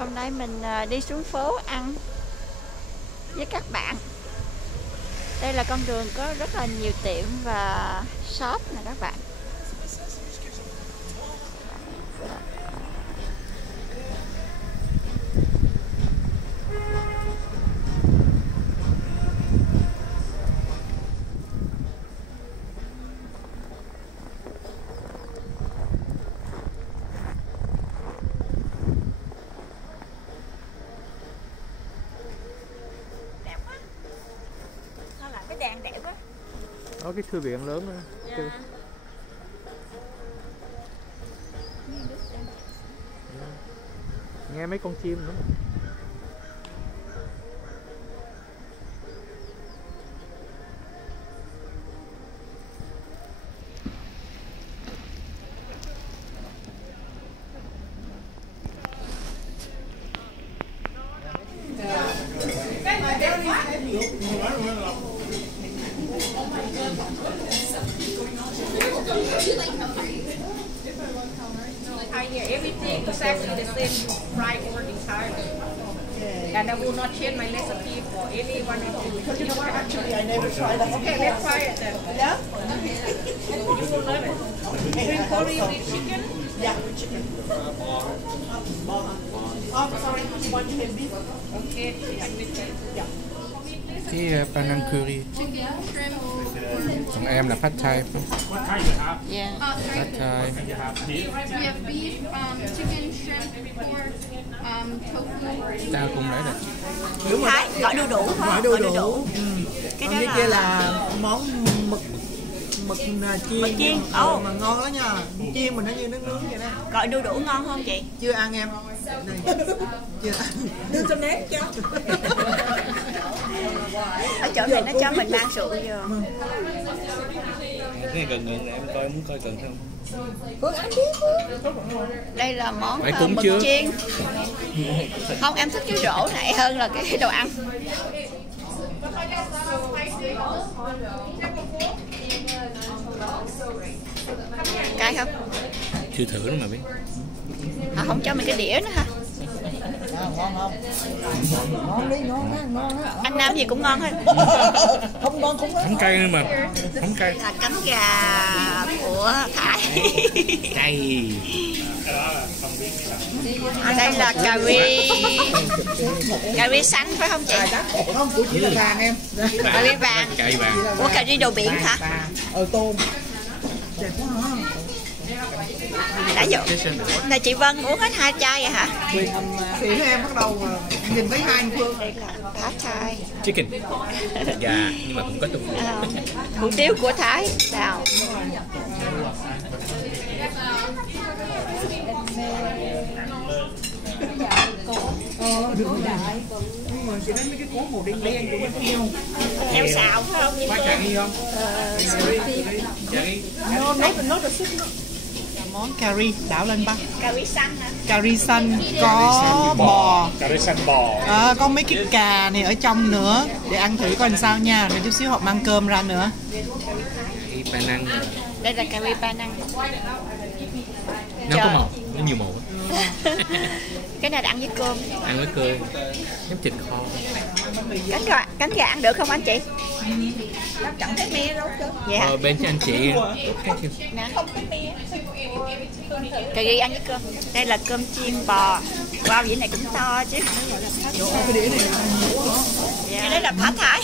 Hôm nay mình đi xuống phố ăn với các bạn. Đây là con đường có rất là nhiều tiệm và shop nè các bạn. Đèn đẹp quá. Có cái thư viện lớn đó. Dạ. Nghe mấy con chim nữa. Everything is actually the same fried over entirely. And I will not change my recipe for any one of you. Because you know what, actually, I never tried that. Okay, let's try it then. Yeah? You will love it. Green curry with chicken? Yeah, with chicken. Oh, sorry, you want chicken beef? Okay, chicken with chicken. Yeah. Cái Panang curry. Còn em là pad thai. Yeah. Pad thai. We have beef, chicken, shrimp, pork, tofu. Tao cũng lấy được. Thái gọi đu đủ phải Gọi đu đủ. Cái Còn đó cái là kia là món mực chiên. Ồ. Mà ngon lắm nha. Chiên mình nó như nước nướng vậy đó. gọi đu đủ ngon không chị? Chưa ăn em. Đây. Chưa ăn. Đưa cho nét cho. Ở chỗ này nó cho mình mang rượu vô. Cái gần em coi muốn coi cần không? Đây là món Phải cúng mực chưa? chiên. Không, em thích cái rổ này hơn là cái đồ ăn. Cay không? Chưa thử nữa mà biết. Họ không cho mình cái đĩa nữa hả? Ngon không? Ngon đi, ngon á. Anh Nam gì cũng ngon hết. Không ngon cũng Không cay nữa mà. Không cay. Là cánh gà của Thái. Cay. Ở đây là cà ri xanh phải không chị? Không, của chỉ là vàng em. Cà ri vàng. Cay vàng. Ủa cà ri đồ biển hả? Tôm. Đẹp quá hả? Đã dụ. Là chị Vân uống hết 2 chai vậy hả? Thì em bắt đầu nhìn thấy hai anh Phương. Đây là Pad Thai. Chicken. Gà nhưng mà cũng có tofu. Hủ tiếu của Thái. Đào. Đúng đại. Nhưng mà chị thấy mấy cái cố màu đen đen của nó heo. Heo xào phải không? Có chả nghi không? Chả nghi. Nó được sức nó. Món cà ri đảo lên ba. Cà ri xanh hả? Cà ri xanh có bò. Cà ri xanh bò. Có mấy cái cà này ở trong nữa để ăn thử coi làm sao nha. Rồi chút xíu họ mang cơm ra nữa. Panang. Đây là cà ri Panang. Nó có màu, nó nhiều màu. Cái này là ăn với cơm. Ăn với cơm. Giống thịt kho. Cánh gà ăn được không anh chị? Chẳng thấy me đâu chứ. Dạ. Bên cho anh chị. Nè. Cà ri ăn với cơm. Đây là cơm chiên bò. Wow, vậy này cũng to chứ. Cái đĩa này Dạ. Cái đấy là Pad Thái.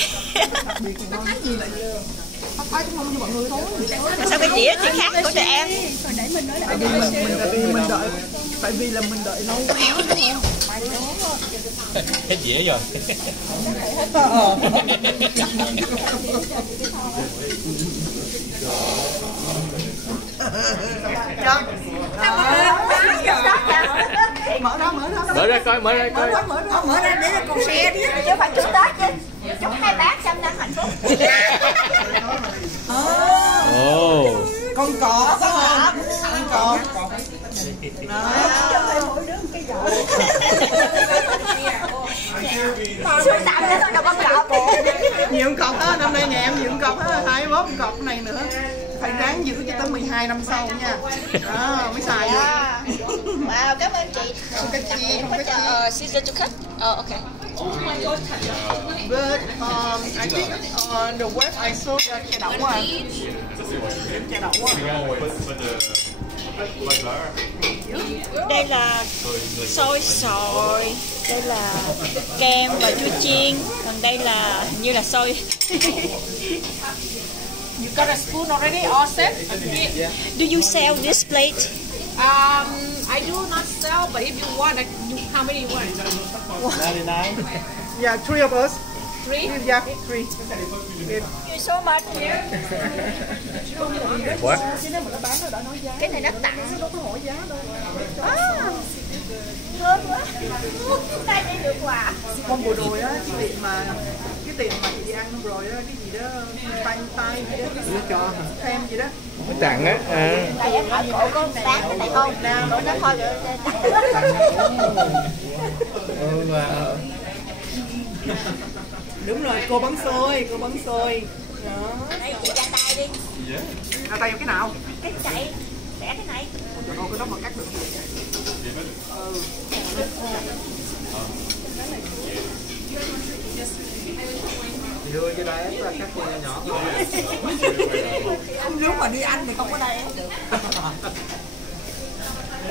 Pad Thái cũng ngon như mọi người thôi. Mà sao cái đĩa chỉ khác của tụi em? Tại vì là mình đợi lâu quá đúng không? Hết dĩa rồi. Mở ra coi. Mở ra để con xe đi. Chứ phải chúc Tết chứ. Chúc hai bác 100 năm hạnh phúc. Con cọp phải không? Con cọp. Sưu tầm để thôi đâu con cọp. Nhiều con cọp đó, năm nay nhà em nhiều con cọp đó, 21 con cọp này nữa. phải ráng giữ cho tới 12 năm sau nha. Đó, mới xài được. Wow, cảm ơn chị. Không có chi, không có chi. Scissor to cut. Oh, okay. But I think on the web I saw that chè đậu quá. Chè đậu quá. Đây là xôi sồi, đây là kem và chua chiên, còn đây là hình như là xôi. You got a spoon already, all set? Do you sell this plate? I do not sell, but if you want, how many you want? 99. Yeah, 3 of us. 3? Yeah, 3. Thank you so much. What? Cái này nó tặng. Thơm quá. Đây đây được quà. Hôm vừa rồi á, cái tiệm mà chị ăn rồi á, cái gì đó tay gì đó, nó cho thêm gì đó. Mới tặng á. Tại em hỏi cổ có bán cái này không? Cổ nó thôi rồi. Đúng rồi, cô bắn xôi. Đó. Đây chị ra tay đi. Ra tay vào cái nào? Cái chạy, bẻ cái này. Trời ơi, cái đó mà cắt được. Đưa cho đấy là cắt nhỏ nhỏ. Nếu mà đi ăn thì không có đây được.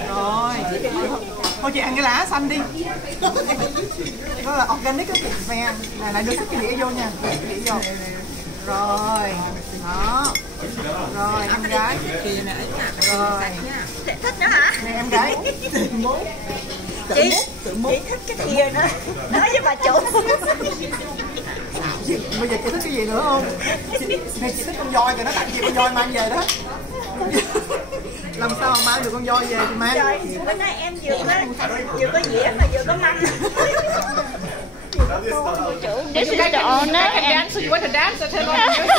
Rồi, thôi chị ăn cái lá xanh đi. Đó là organic á, nè, lại đưa sức cái đĩa vô nha, cái đĩa vô. Rồi, đó. Rồi, em gái. Rồi. Thích nữa hả? Nè em gái. Chị thích cái kia nữa. Nói với bà chủ. Bây giờ chị thích cái gì nữa không? Này chị thích con voi kìa, nó tặng chị con voi mang về đó. Làm sao mà mang được con voi về thì mang. Trời, bữa nay em vừa có dĩa mà vừa có mâm. This is the owner. Dance, so you want to dance? So turn on music.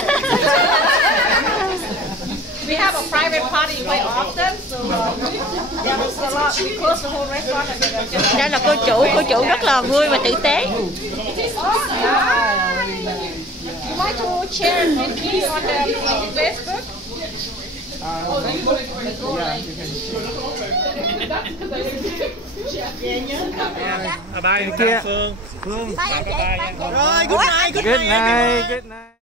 We have a private party quite often, so yeah, it's a lot. We close the whole restaurant and then Đây là cô chủ rất là vui và tử tế. you want to share with me on the Facebook? Bye kia. Bye anh chị. Rồi, good night. Good night. Good night.